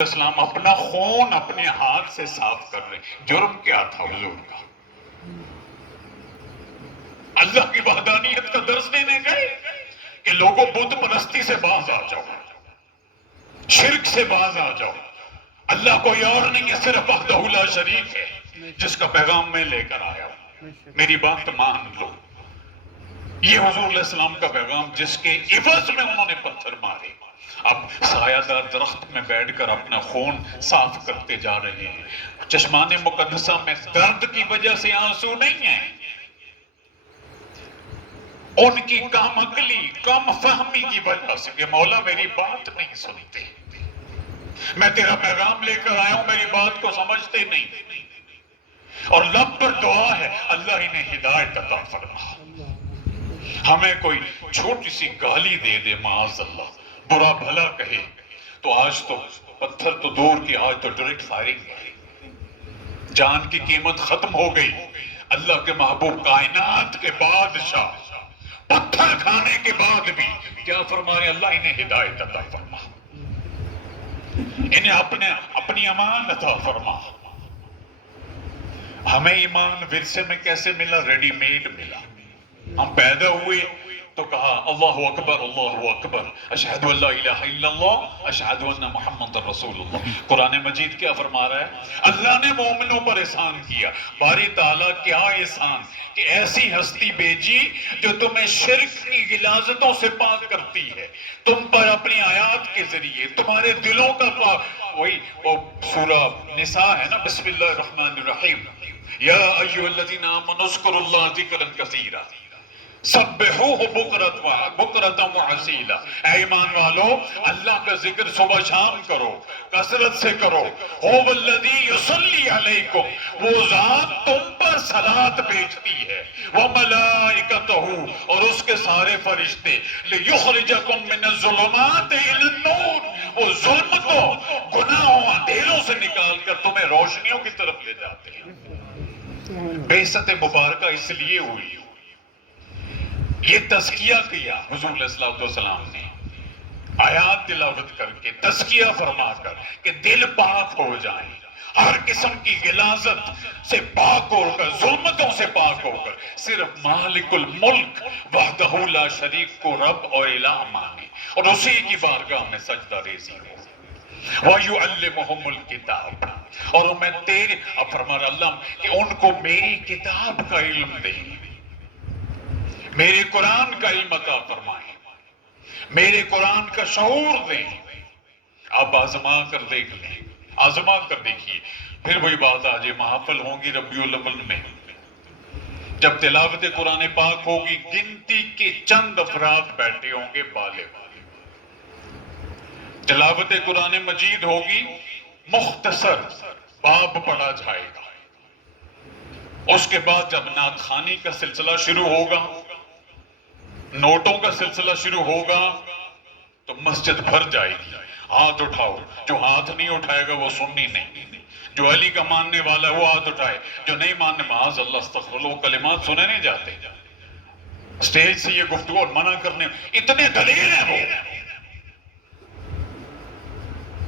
اسلام اپنا خون اپنے ہاتھ سے صاف کر رہے ہیں۔ جرم کیا تھا حضور کا؟ اللہ کی وحدانیت کا درس دینے گئے کہ لوگوں بت پرستی سے باز آ جاؤ، شرک سے باز آ جاؤ، اللہ کوئی اور نہیں ہے، صرف وحدہ لا شریک ہے جس کا پیغام میں لے کر آیا ہوں، میری بات مان لو۔ یہ حضور علیہ السلام کا پیغام جس کے عوض میں انہوں نے پتھر مارے، اب سایہ دار درخت میں بیٹھ کر اپنا خون صاف کرتے جا رہے ہیں۔ چشمان مقدسہ میں درد کی وجہ سے آنسو نہیں ہیں، ان کی کم عقلی، کم فہمی کی وجہ سے کہ مولا میری بات نہیں سنتے، میں تیرا پیغام لے کر آیا ہوں، میری بات کو سمجھتے نہیں، اور لب پر دعا ہے اللہ انہیں ہدایت عطا فرما۔ ہمیں کوئی چھوٹی سی گالی دے دے معاذ اللہ، برا بھلا کہے تو آج تو پتھر تو دور کی، آج تو ڈائریکٹ فائرنگ ہے، جان کی قیمت ختم ہو گئی۔ اللہ کے محبوب کائنات کے بادشاہ پتھر کھانے کے بعد بھی کیا فرما رہے؟ اللہ انہیں ہدایت عطا فرما، انہیں اپنی امان عطا فرما۔ ہمیں ایمان ورثے میں کیسے ملا؟ ریڈی میڈ ملا۔ ہم پیدا ہوئے تو کہا اللہ اکبر اللہ اکبر، اشہد ان لا الہ الا اللہ، اشہد ان محمد رسول اللہ۔ قرآن مجید کیا فرما رہا ہے؟ اللہ نے مومنوں پر احسان کیا۔ باری تعالیٰ کیا احسان کہ ایسی ہستی بھیجی جو تمہیں شرک کی غلاظتوں سے پاک کرتی ہے، تم پر اپنی آیات کے ذریعے تمہارے دلوں کا پاک۔ وہی وہ سورہ نساء ہے نا، بسم اللہ الرحمن الرحیم، یا ایھا الذین آمنوا اذکروا اللہ ذکرا کثیرا سبحوہ بکرۃ وعصیلا۔ اے ایمان والو، اللہ کا ذکر صبح شام کرو، کثرت سے کرو۔ هو الذی یصلی علیکم، وہ ذات تم پر صلاۃ بھیجتی ہے، وملائکتہ، اور اس کے سارے فرشتے، لیخرجکم من الظلمات الی النور، وہ ظلمتوں، گناہوں، اندھیروں سے نکال کر تمہیں روشنیوں کی طرف لے جاتے ہیں۔ بعثت مبارکہ اس لیے ہوئی، یہ تزکیہ کیا حضور علیہ السلام نے، آیات تلاوت کر کے، تزکیہ فرما کر کہ دل پاک ہو جائیں، ہر قسم کی غلاظت سے پاک ہو کر، ظلمتوں سے پاک ہو کر صرف مالک الملک وحدہ لا شریک کو رب اور الہ مانے، اور اسی کی بارگاہ میں سجدہ ریزی ہو۔ وَيُعَلِّمُهُمُ الْكِتَابَ، اور میں تیرے، اب فرما رہا اللہ کہ ان کو میری کتاب کا علم دے، میرے قرآن کا علم عطا فرمائیں، میرے قرآن کا شعور دیں۔ آپ آزما کر دیکھ لیں، آزما کر دیکھیے، پھر وہی بات آج محافل ہوں گی ربیع الاول میں، جب تلاوت قرآن پاک ہوگی، گنتی کے چند افراد بیٹھے ہوں گے بالغ، تلاوت قرآن مجید ہوگی، مختصر باب پڑھا جائے گا، اس کے بعد جب نعت خوانی کا سلسلہ شروع ہوگا، نوٹوں کا سلسلہ شروع ہوگا، تو مسجد بھر جائے گی۔ ہاتھ اٹھاؤ، جو ہاتھ نہیں اٹھائے گا وہ سنی نہیں، جو علی کا ماننے والا ہے وہ ہاتھ اٹھائے، جو نہیں ماننے، معاذ اللہ استغفر اللہ، وہ کلمات سنے نہیں جاتے، سٹیج سے یہ گفتگو اور منع کرنے، اتنے دلیل ہیں وہ۔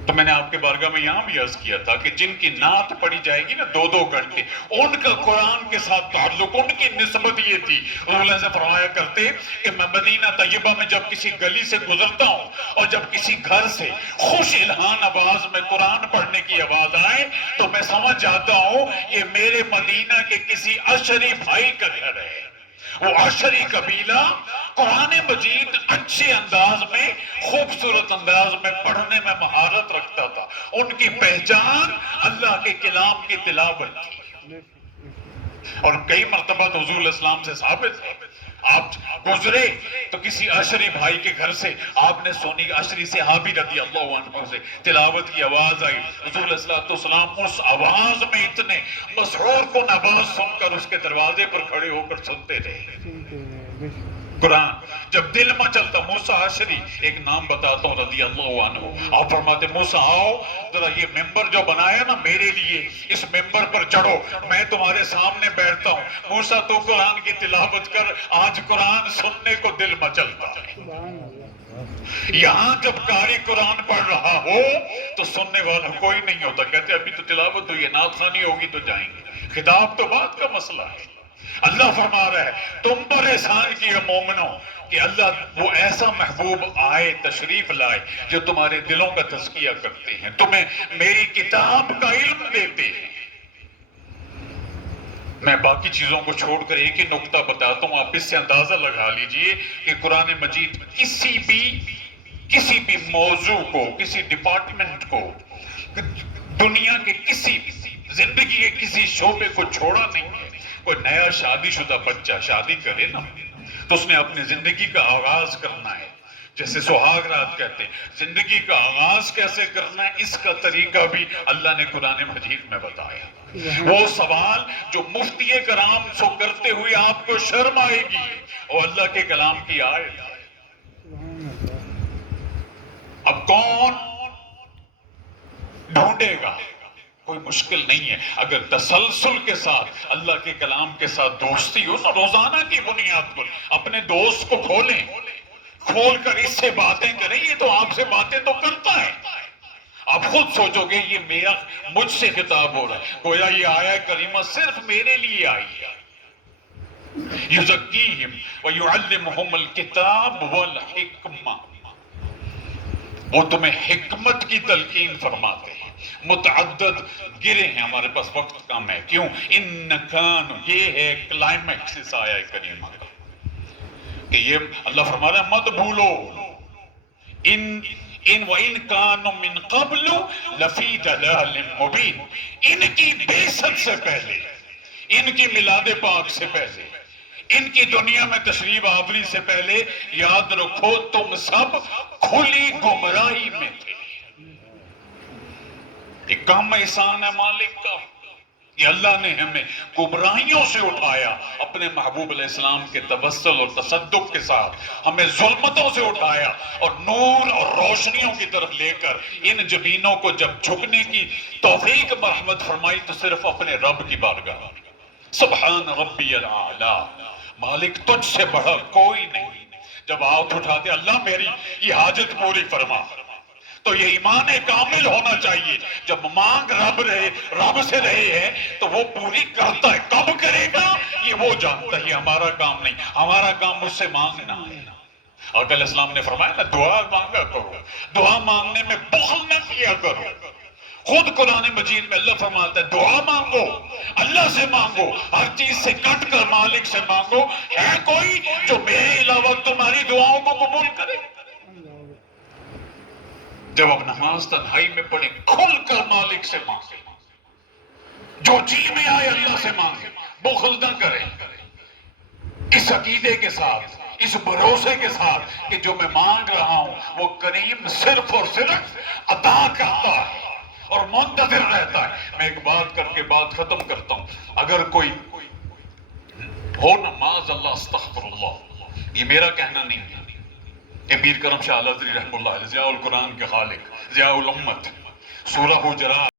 تو میں نے آپ کے بارگاہ میں یہاں بھی عرض کیا تھا کہ جن کی نعت پڑھی جائے گی نا 2-2 گھنٹے، ان کا قرآن کے ساتھ تعلق، ان کی نسبت یہ تھی، اللہ سے فرمایا کرتے کہ میں مدینہ طیبہ میں جب کسی گلی سے گزرتا ہوں اور جب کسی گھر سے خوش الہان آواز میں قرآن پڑھنے کی آواز آئے تو میں سمجھ جاتا ہوں یہ میرے مدینہ کے کسی اشری بھائی کا گھر ہے۔ وہ اشری قبیلہ قرآن مجید اچھے انداز میں، خوبصورت انداز میں پڑھنے میں مہارت رکھتا تھا، ان کی پہچان اللہ کے کلام کی تلاوت تھی، اور کئی مرتبہ تو حضور علیہ السلام سے ثابت ہے، آپ گزرے تو کسی عشری بھائی کے گھر سے آپ نے سنی، عشری صحابی رضی اللہ عنہ سے تلاوت کی آواز آئی، حضور علیہ السلام اس آواز میں اتنے مسحور کن آواز سن کر اس کے دروازے پر کھڑے ہو کر سنتے رہے قرآن۔ جب دل مچلتا، موسیٰ عشری، ایک نام بتاتا ہوں رضی اللہ عنہ، آپ فرماتے موسیٰ آؤ ذرا یہ ممبر جو بنایا نا میرے لیے، اس ممبر پر چڑھو، میں تمہارے سامنے بیٹھتا ہوں، موسیٰ تو قرآن کی تلاوت کر، آج قرآن سننے کو دل مچلتا ہے۔ یہاں جب قاری قرآن پڑھ رہا ہو تو سننے والا کوئی نہیں ہوتا، کہتے ابھی تو تلاوت ہوئی ہے، نعت خوانی ہوگی تو جائیں گے، خطاب تو بات کا مسئلہ ہے۔ اللہ فرما رہا ہے تم پر احسان کیا مومنوں کہ اللہ وہ ایسا محبوب آئے، تشریف لائے جو تمہارے دلوں کا تزکیہ کرتے ہیں، تمہیں میری کتاب کا علم دیتے ہیں۔ میں باقی چیزوں کو چھوڑ کر ایک ہی نقطہ بتاتا ہوں، آپ اس سے اندازہ لگا لیجئے کہ قرآن مجید کسی بھی موضوع کو، کسی ڈپارٹمنٹ کو، دنیا کے کسی زندگی کے کسی شعبے کو چھوڑا نہیں ہے۔ کوئی نیا شادی شدہ بچہ شادی کرے نا تو اس نے اپنی زندگی کا آغاز کرنا ہے، جیسے سہاگ رات کہتے ہیں، زندگی کا آغاز کیسے کرنا ہے اس کا طریقہ بھی اللہ نے قرآن مجید میں بتایا۔ وہ سوال جو مفتی کرام سو کرتے ہوئے آپ کو شرم آئے گی، اور اللہ کے کلام کی آیت۔ اب کون ڈھونڈے گا؟ کوئی مشکل نہیں ہے، اگر تسلسل کے ساتھ اللہ کے کلام کے ساتھ دوستی ہو نا، روزانہ کی بنیاد پر اپنے دوست کو کھولیں، کھول کر اس سے باتیں کریں، یہ تو آپ سے باتیں تو کرتا ہے۔ آپ خود سوچو گے یہ مجھ سے خطاب ہو رہا ہے، گویا یہ آیہ کریمہ صرف میرے لیے آئی ہے۔ یزکیہم ویعلمہم الکتاب والحکمہ، وہ تمہیں حکمت کی تلقین فرماتے ہیں۔ متعدد گرے ہیں، ہمارے پاس وقت کم ہے، کیوں؟ انکان، یہ ہے کلائمیکس اس آیہ کریمہ کا، کہ یہ اللہ فرما رہا ہے مت بھولو، ان وَإِن كَانُوا مِن قَبْلُ لَفِي ضَلَالٍ مُبِينٍ، ان کی بعثت سے پہلے، ان کی میلاد پاک سے پہلے، ان کی دنیا میں تشریف آوری سے پہلے، یاد رکھو تم سب کھلی گمراہی میں تھے۔ ایک کام احسان ہے مالک کا کہ اللہ نے ہمیں گمراہیوں سے اٹھایا، اپنے محبوب علیہ السلام کے تبسل اور تصدق کے ساتھ ہمیں ظلمتوں سے اٹھایا اور نور اور روشنیوں کی طرف لے کر ان جبینوں کو جب جھکنے کی توفیق مرحمت فرمائی تو صرف اپنے رب کی بارگاہ۔ سبحان ربی الاعلی، مالک تجھ سے بڑا کوئی نہیں۔ جب ہاتھ اٹھاتے اللہ میری یہ حاجت پوری فرما، تو یہ ایمان کامل ہونا چاہیے، جب مانگ رب سے رہے ہیں تو وہ پوری کرتا ہے، کب کرے گا یہ وہ جانتا ہے، ہمارا کام نہیں، ہمارا کام مجھ سے مانگنا ہے۔ آقا علیہ السلام نے فرمایا نا دعا مانگا کرو، دعا مانگنے میں بخل نہ کیا کرو۔ خود قرآن مجید میں اللہ فرماتا ہے دعا مانگو، اللہ سے مانگو، ہر چیز سے کٹ کر مالک سے مانگو، ہے کوئی جو میرے علاوہ تمہاری دعاؤں کو قبول کرے؟ جب آپ نماز تنہائی میں پڑھیں کھل کر مالک سے مانگیں، جو جی میں آئے اللہ سے مانگیں، بخل نہ کریں، اس عقیدے کے ساتھ، اس بھروسے کے ساتھ کہ جو میں مانگ رہا ہوں وہ کریم صرف اور صرف عطا کرتا ہے اور منتظر رہتا ہے۔ میں ایک بات کر کے بات ختم کرتا ہوں، اگر کوئی ہو نا معاذ اللہ استغفر اللہ، یہ میرا کہنا نہیں ہے، کہ پیر کرم شاہ الازہری رحمہ اللہ علیہ ضیاء القرآن کے خالق، ضیاء الامت، سورہ حجرات